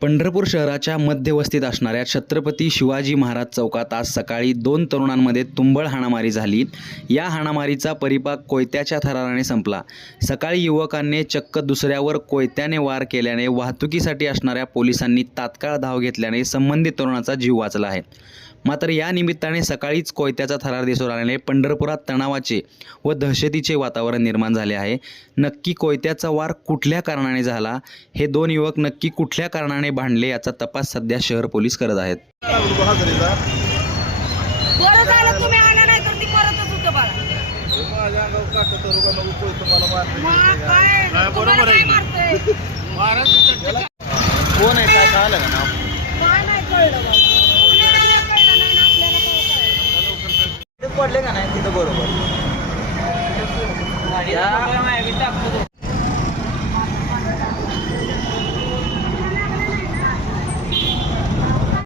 पंढरपूर शहराच्या मध्यवस्तीत असणाऱ्या छत्रपती शिवाजी महाराज चौकात आज सकाळी दोन तरुणांमध्ये तुंबळ हाणामारी झाली. या हाणामारीचा परिपाक कोयत्याच्या थराराने संपला. सकाळी युवकांनी चक्क दुसऱ्यावर कोयत्याने वार केल्याने वाहतुकीसाठी असणाऱ्या पोलिसांनी तात्काळ धाव घेतल्याने संबंधित तरुणाचा जीव वाचला आहे. मात्र या निमित्ताने सकाळीच कोयत्याचा थरार दिसून आल्याने पंढरपुरात तणावाचे व दहशतीचे वातावरण निर्माण झाले आहे. नक्की कोयत्याचा वार कुठल्या कारणाने झाला? हे दोन युवक नक्की कुठल्या कारणाने भांडले याचा तपास सध्या शहर पोलीस करत आहेत. बरं झालं तुम्ही आला नाही पडले का नाही तिथं बरोबर.